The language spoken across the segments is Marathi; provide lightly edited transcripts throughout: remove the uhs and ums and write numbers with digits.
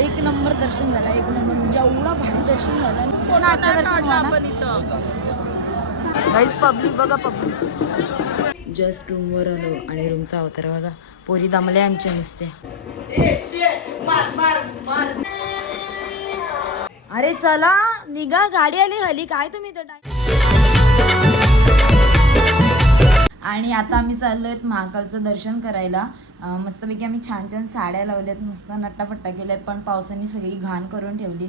एक नंबर दर्शन झालं, एक नंबर म्हणजे एवढा भारी दर्शन झालं. गाईज पब्लिक बघा, पब्लिक. जस्ट रूमवर आलो आणि रूमचा अवतार बघा. पोरी दमल्या आमच्या नुसत्या. अरे चला निघा, गाडी आली हली काय तुम्ही तर. आणि आता आम्ही चाललोय महाकालचं दर्शन करायला. मस्तपैकी आम्ही छान छान साड्या लावल्यात, मस्त नट्टापट्टा केल्यात, पण पावसाने सगळी घाण करून ठेवली.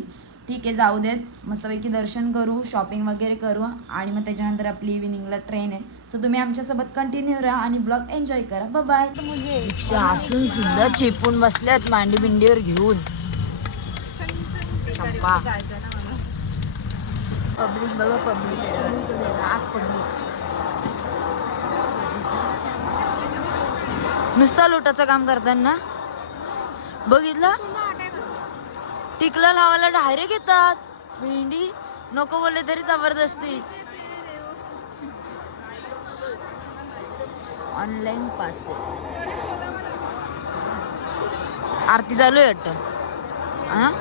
ठीक आहे, जाऊ देत. मस्तपैकी दर्शन करू, शॉपिंग वगैरे करू आणि मग त्याच्यानंतर आपली इव्हिनिंगला ट्रेन आहे. सो तुम्ही आमच्यासोबत कंटिन्यू राहा आणि ब्लॉग एन्जॉय करा. बाय. रिक्षा असून सुद्धा चेपून बसल्यात मांडी बिंडीवर घेऊन. चंपा पब्लिक बघा, पब्लिक सगळीकडे रास पब्लिक. नुसता लुटाचं काम करताना बघितलं, टिकला लावायला डायरेक्ट येतात. भेंडी नको बोलले तरी जबरदस्ती. Online passes. आरती चालू आहे वाटतं. हा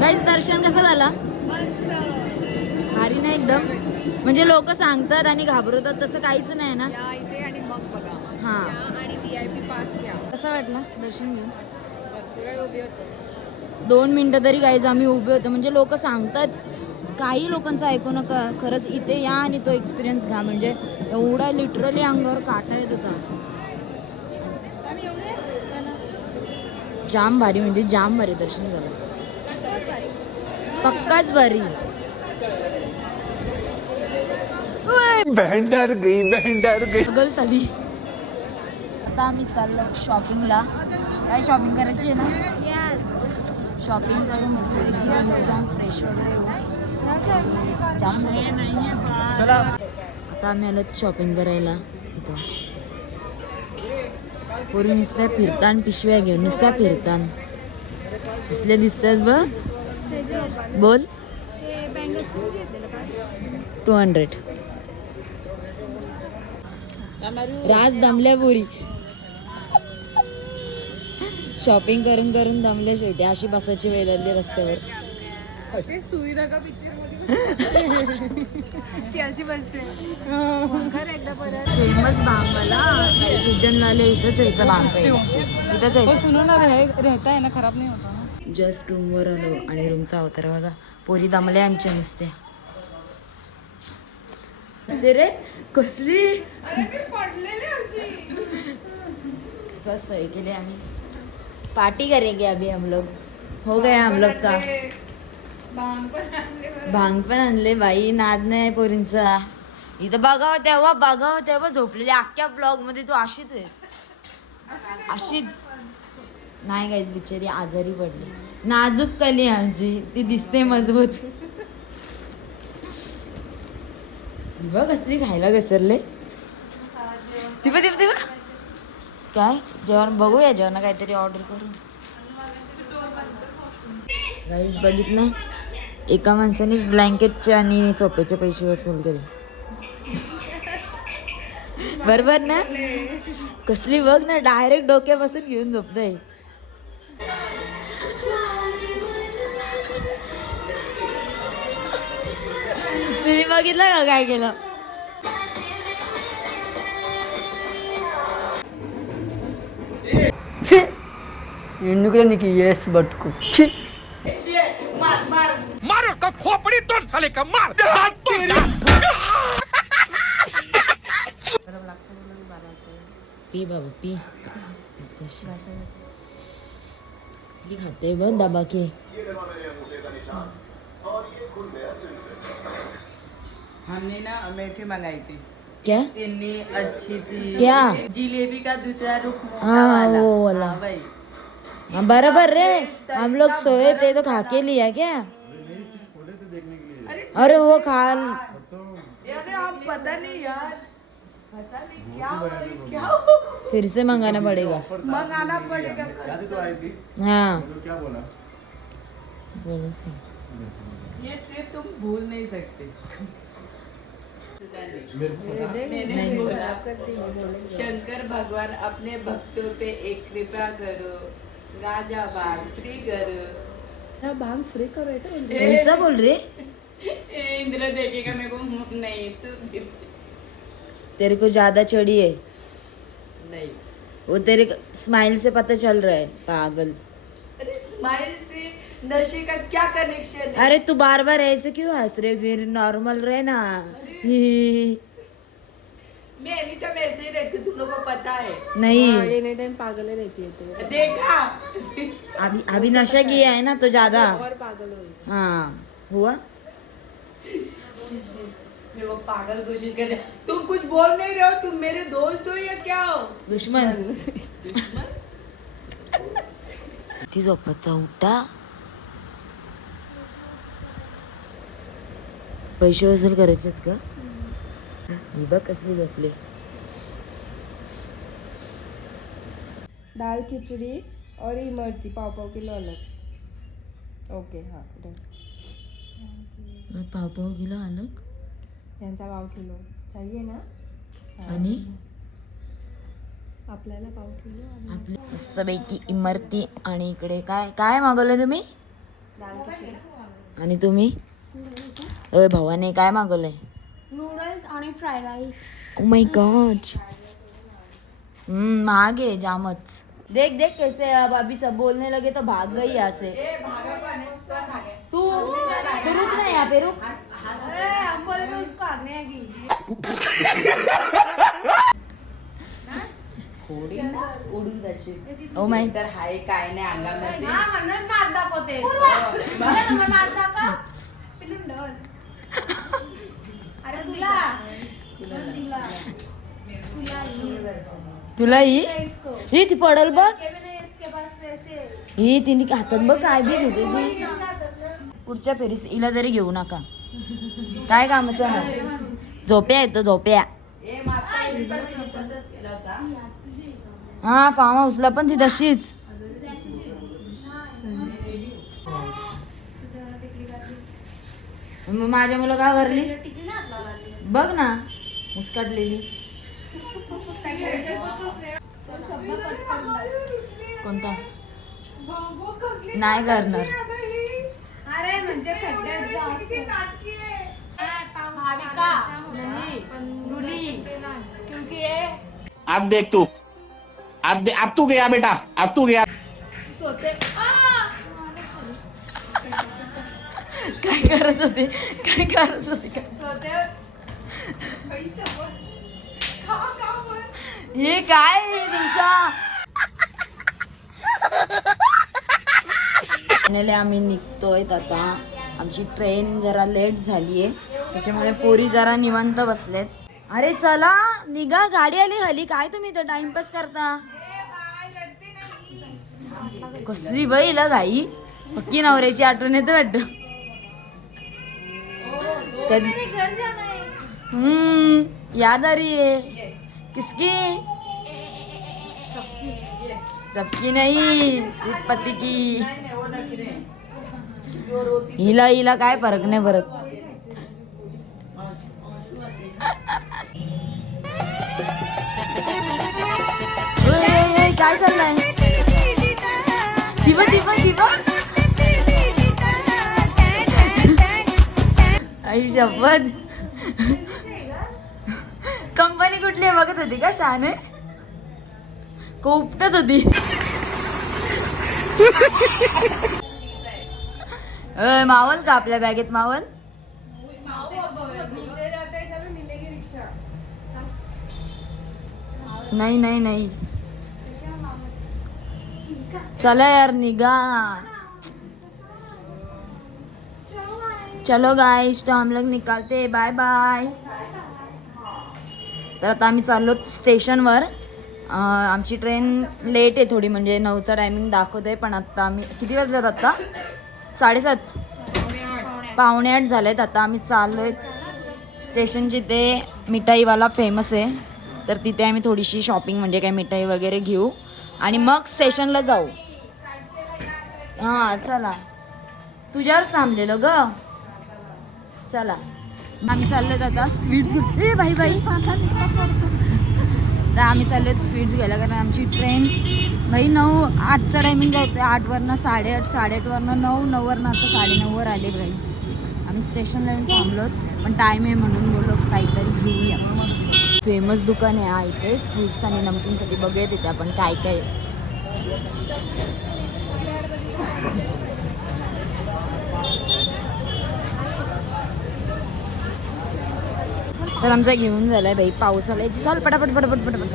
गाईज दर्शन कसं झालं? भारी नाही एकदम. म्हणजे लोक सांगतात आणि घाबरवतात तसं काहीच नाही ना. आणि मग बघा. हा आणि VIP पास घ्या. कसं वाटलं दर्शन घेऊन? उभी होतो 2 मिनिटं तरी गाईज आम्ही उभे होतो. म्हणजे लोक सांगतात, काही लोकांचं ऐकू नका, खरंच इथे या आणि तो एक्सपिरियन्स घ्या. म्हणजे एवढा लिटरली अंगावर काटा येत होता. जाम भारी, म्हणजे जाम भारी दर्शन झालं. पक्काच भारी. बहंडर गई गल साली. आता आम्ही चाललो शॉपिंगला. काय शॉपिंग करायची आहे ना? यस. शॉपिंग करू मस्त जाऊन फ्रेश वगैरे होऊ. जाम चला. आता आम्ही आलो शॉपिंग करायला. इथं पूर्वी नुसत्या फिरतान, पिशव्या घेऊन नुसत्या फिरतान कसले दिसतात बघ. बोल. 200. राज दमल्या पुरी. शॉपिंग करून करून दमल्या शेवटी. अशी बसायची वेळ आली रस्त्यावर. फेमस भांगवाला किचनवाले इथंच यायचं. भांग इथंच रहता है ना, खराब नहीं होता ना. जस्ट रूमवर आलो आणि रूमचा अवतार बघा. पोरी दमल्या आमच्या नुसत्या. रे कसली कसा सही केले आम्ही. पार्टी करेंगे अभी हम लोग. हो गया हम लोग का. भांग पण आणले बाई. नाद नाही पोरींचा. इथं बघावं तेव्हा झोपलेली. अख्ख्या ब्लॉग मध्ये तू अशीच आहेस. अशीच नाही गाईज, बिचारी आजारी पडली. नाजूक कली आमची, ती दिसते मजबूत. बघ कसली खायला घसरले. ती बघ काय जेवण बघूया. जेवण काहीतरी ऑर्डर करू. गाईज बघितलं, एका माणसानेच ब्लँकेटचे आणि सोप्याचे पैसे वसूल केले. बरोबर ना? कसली बघ ना, डायरेक्ट डोक्यापासून घेऊन झोपतय. तुम्ही बघितलं का काय केलं? की येस बटकू मार का खोपड़ी तोड़ साले का मार. पी बाबा पी. कसली खाते बघ दबा के. हमने ना मेथी मंगाई थी. क्या इतनी अच्छी थी. क्या? जिलेबी का दूसरा रूप मोटा हाँ, वाला. वो वाला. हाँ भाई. हाँ बराबर रे. हम लोग सोए थे तो खा के लिया क्या? अरे वो खा. अरे आप पता नहीं यार. पता नहीं क्या हो क्या हो फिर से मंगाना पड़ेगा. मंगाना पड़ेगा हाँ बोलो थे. ये ट्रिप तुम भूल नहीं सकते. नहीं. शंकर भगवान अपने भक्तों पे एक कृपा करो. गाजा बाग फ्री करो. भांग फ्री करो ऐसा बोल ऐसा बोल रहे. इंद्र देखेगा मेरे को. नहीं तू तेरे को ज्यादा चढ़ी है. नहीं. वो तेरे स्माइल से पता चल रहा है पागल. अरे स्माइल से नशे का क्या कनेक्शन है? अरे तू बार बार ऐसे क्यों हंस रहे. फिर नॉर्मल रहे ना. मैं एनी टाइम ऐसे ही रहती हूँ, तुम लोगों को पता है. नहीं एनी टाइम पागल ही रहती है तो देखा. अभी नशा किया है ना तो ज्यादा. और पागल हो रही हाँ हुआ. मेरे को पागल घोषित कर. तुम कुछ बोल नहीं रहे हो. तुम मेरे दोस्त हो या क्या हो? दुश्मन. ती झोपाचा उठा. पैसे वसूल करायचे का. ही बघ कसली झोपले. दाल खिचड़ी और इमरती पाव किलो अलग. ओके हाँ डन. पाव किलो अलग यांचा पाव किलो चाहिए ना. आणि आपल्याला पाव किलो आणि आपली मस्तपैकी इमरती. आणि इकडे काय काय मागवलं तुम्ही. दाल खिचडी आणि तुम्ही भावाने काय मागवलंय. नूडल्स आणि fried rice. Oh my God. महाग है जामच. देख देख कैसे अब अभी सब बोलने लगे तो भाग गई यहाँ से. तू रुक ना यहाँ पे रुक. हम बोले तो इसको आगने आएगी. उडून जाशील. Oh my. तर हाय काय नाही अंगामध्ये. हा म्हणूनच मास दाखवते. मास दाखव. पिलून डोल. अरे तुला तुला तुला ही इसको ही ती पडल बघ. के भी नहीं इसके पास वैसे. ही तिने हातात बघ काय बी घेते ती. पुढच्या फेरीस हिला तरी घेऊ नका. काय कामाचं ना. झोप्या येतो झोप्या. ए माता मी पण तसंच केला होता. हा फार्म हाऊसला पण ती तशीच. मग माझ्या मुलं का भरलीस बघ ना. मुस्काटलेली. कोणता नाही करणार. अरे म्हणजे खड्ड्यात भाविका नहीं रुली क्योंकि ये अब देख तू अब तू गया बेटा अब तू गया. सोते. काय करत होते काय करत होते काय. सोते हे काय आहे तुमचा. फायनली आम्ही निघतोय आता. आमची ट्रेन जरा लेट झालीये त्याच्यामुळे पोरी जरा निवांत बसलेत. अरे चला निघा गाडी आली हली. काय तुम्ही इथं टाइमपास करता. कसली बैला घाई. पक्की नवऱ्याची आठवण येते वाटत. याद आ रही है. किसकी. सबकी नहीं सिर्फ पति की. हिला हिला काय फरक नाही भरत. काय चाललंय. दिवा दिवा दिवा. आई शपथ. कंपनी कुठली आहे बघत होती का. शाने कोपटत होती. मावल का आपल्या बॅगेत मावल. नाही नाही नाही. चला यार निघा. चलो गाइस तो हम लोग निकलते. Bye bye. तर आता आम्ही चाललो स्टेशनवर. आमची ट्रेन लेट आहे थोडी म्हणजे 9चा टायमिंग दाखवत आहे. पण आता आम्ही किती वाजल्यात आता 7:30 पावणे 8 झालेत. आता आम्ही चाललोय स्टेशनची. ते मिठाईवाला फेमस आहे तर तिथे आम्ही थोडीशी शॉपिंग म्हणजे काय मिठाई वगैरे घेऊ आणि मग स्टेशनला जाऊ. हां चला, तुझ्यावरच थांबलेलो ग. चला आम्ही चाललो आता स्वीट्स घेऊ. ए बाई बाई, तर आम्ही चाललो स्वीट्स घ्यायला कारण आमची ट्रेन भाई 9:08चा टायमिंग जायचं. 8वरनं 8:30, 8:30वरनं 9, 9वरनं आता 9:30वर आले बाई. आम्ही स्टेशनला येऊन थांबलो पण टाईम आहे म्हणून बोललो काहीतरी घेऊया. फेमस दुकान आहे हा इथे स्वीट्स आणि नमकीनसाठी. बघूया तिथे आपण काय काय. तर आमचा घेऊन झालाय बाई. पाऊस आलाय. चल पटापट पटापट पटापट.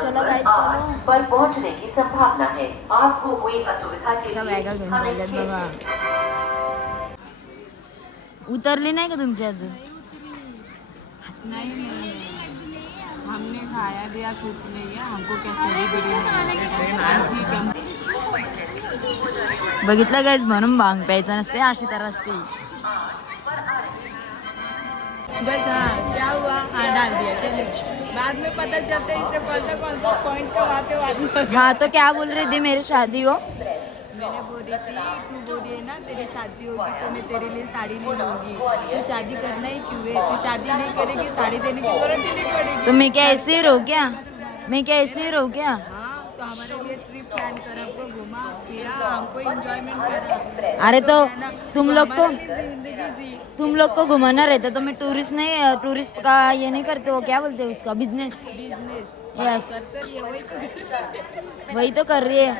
चला गाईस चलो. पर पहुंचने की संभावना है. आपको कोई असुविधा के अशा लिए बॅगा घेऊन चालल्यात बघा. उतरली नाही का तुमची अजून? हमने खाया दिया कुछ नहीं है, हमको क्या चाहिए बिरयानी. बघितलं गाईज, म्हणून भांग प्यायचं नसते, अशी तर असते. बस हाँ क्या हुआ, हाँ डाल दिया चलो. बाद में पता चलता है इससे कौन सा पॉइंट का वहाँ पे वादी. हाँ तो क्या बोल रही थी मेरी शादी हो. मैंने बोली थी तू बोली है ना तेरी शादी होगी तो मैं तेरे लिए साड़ी नहीं लूंगी. तू शादी करना ही क्यों है, तू शादी नहीं करेगी साड़ी देने की जरूरत ही नहीं पड़ेगी. तो मैं क्या ऐसे ही रहूं क्या? मैं क्या ऐसे ही रहूं क्या? हाँ तो हमारे लिए ट्रिप प्लान कर, हमको घुमा फिरा, हमको एंजॉयमेंट करा. अरे तो तुम लोग को घुमाना रहता तो मैं टूरिस्ट नहीं, टूरिस्ट का ये नहीं करते हो, क्या बोलते हो उसका, बिजनेस. यस वही तो कर रही है.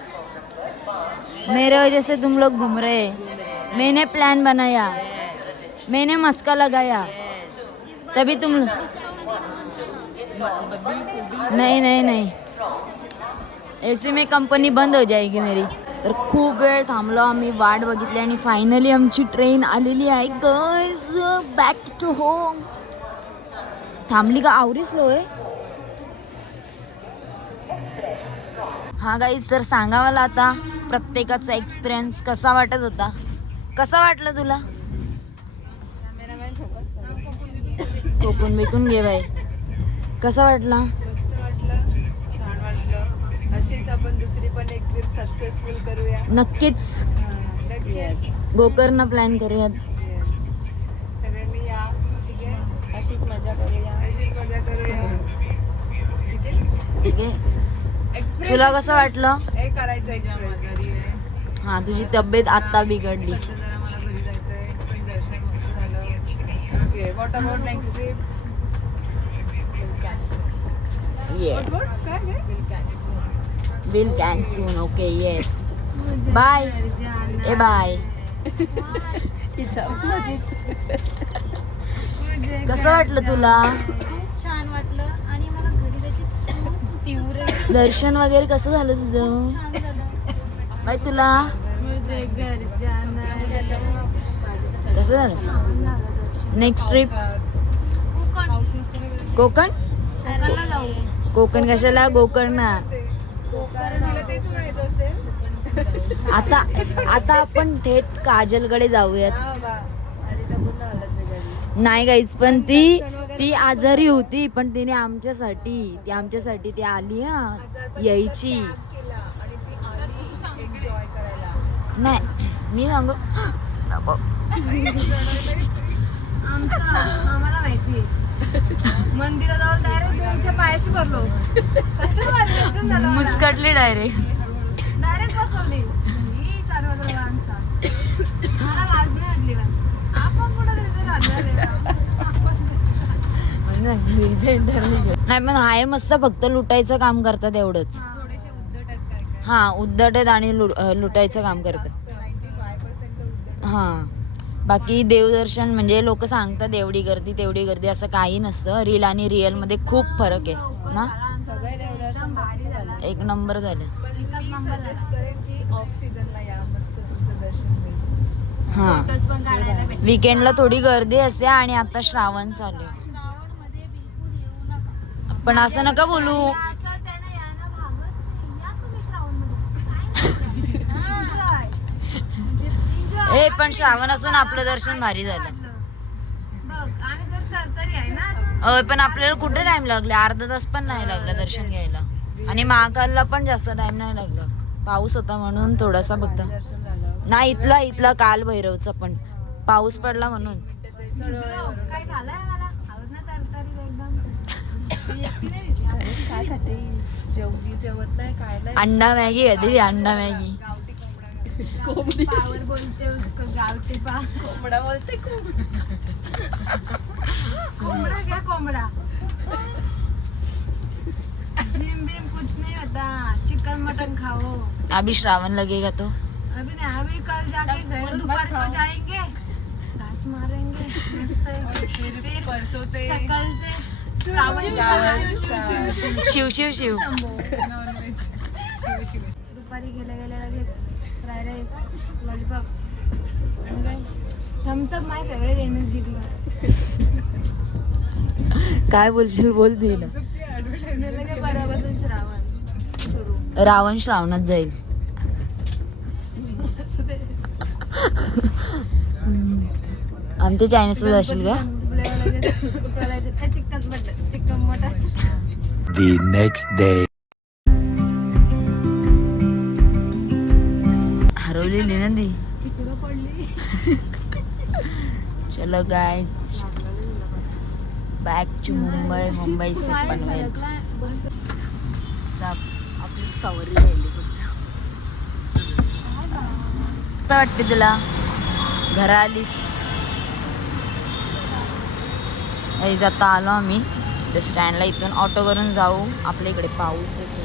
मेरे वजह से तुम लोग घूम रहे हैं. मैंने प्लान बनाया, मैंने मस्का लगाया, तभी तुम. नहीं नहीं नहीं, ऐसे में कंपनी बंद हो जाएगी मेरी. तर खूप वेळ थांबलो आम्ही, वाट बघितली आणि फायनली आमची ट्रेन आलेली आहे. Girls back to home. थांबली का? आवरी स्लो आहे. हा गाईज, तर सांगा मला आता प्रत्येकाचा एक्सपिरियन्स कसा वाटत होता. कसा वाटलं तुला? कोकून बिकून घे बाई. कसा वाटला? मस्त वाटलं, छान वाटलं. अशीच आपण दुसरी पण एक ट्रिप सक्सेसफुल करूया. नक्कीच नक्कीच गोकर्ण प्लॅन करूयात. सगळ्यांनी या. ठीक आहे, अशीच मजा करूया. ठीक आहे. ठीक आहे. तुला कसं वाटलं? हे करायचं एक्सप्रेस. हा, तुझी तब्येत आता बिघडली. जरा मला घरी जायचंय पण दर्शन मस्त झालं. Okay, what about next trip? Will can soon. Okay yes. Bye. ए बाय. कसं वाटलं तुला? छान वाटलं आणि मला घरी जायची खूप तीव्र दर्शन वगैरे कसं झालं तुझं? छान झालं. बाय तुला कसं झालं? Next trip Konkan. कोकणला जाऊ. कोकण कशाला? गोकर्ण. आता आता आपण थेट काजलकडे जाऊयात. नाही गाईज, पण ती आजारी होती पण तिने आमच्यासाठी ती आली. हा यायची नाही. मी सांगू आम्हाला माहिती मंदिरात जाऊन डायरेक्ट देवीच्या पायाशी भरलो. कसं झालं? मुस्कटली डायरेक्ट. डायरेक्ट बसवली. ही 4 वाजता माणसा मला लाज नाही वाटली. आपण कुठं तिथे नाही पण हाय मस्त, फक्त लुटायचं काम करतात एवढंच. हा उद्धट आहेत आणि लुटायचं काम करतात. हा बाकी देवदर्शन म्हणजे लोक सांगतात एवढी गर्दी तेवढी गर्दी, असं काही नसतं. रील आणि रिअल मध्ये खूप फरक आहे ना. एक नंबर झालं. हा वीकेंडला थोडी गर्दी असते आणि आता श्रावण चालू आहे. पण असं नका बोलू. ए पण श्रावण असून आपलं दर्शन भारी झालं. बघ आम्ही तर तरी आहे ना. पण आपल्याला कुठे टाइम लागला, अर्धा तास पण नाही लागला दर्शन घ्यायला. आणि महाकालला पण जास्त टाइम नाही लागला, पाऊस होता म्हणून थोडासा फक्त. दर्शन झालं. नाही इथला काल भैरवचा पण पाऊस पडला म्हणून. काय झालंय मला आवड ना तरतरी एकदम. काय खाते जेवत नाही काय नाही. अंडा मॅगी खाते, अंडा मॅगी. पावर बोलते उसको गावठी पा. कोंबडा बोलते कोंबड़ा क्या कोंबड़ा. जिम बिम कुछ नहीं होता, चिकन मटन खाओ. अभी श्रावण लगेगा तो अभी नहीं, अभी कल जाके घर दोपहर को जाएंगे, घास मारेंगे मस्त है. फिर परसों से सकाळ से श्रावण शिव शिव शिव. दुपारी गेल्या लगेच फ्राय राईस, लॉलीपॉप आणि काय थम्सअप. माय फेवरेट एनर्जी ड्रिंक. काय बोलशील बोल दे ना. लगे परवापासून श्रावण सुरू. रावण श्रावणात जाईल. आमच्या चायनीजला जाशील का? Chicken mutton. The next day. हरवलेली ना ती. चलो गाइस, बॅक टू मुंबई से पनवेल. आपली सवारी राहिली फक्त. कसं वाटते तुला घरा आलीस? आता आलो आम्ही त्या स्टँडला. इथून ऑटो करून जाऊ. आपल्या इकडे पाऊस येतो.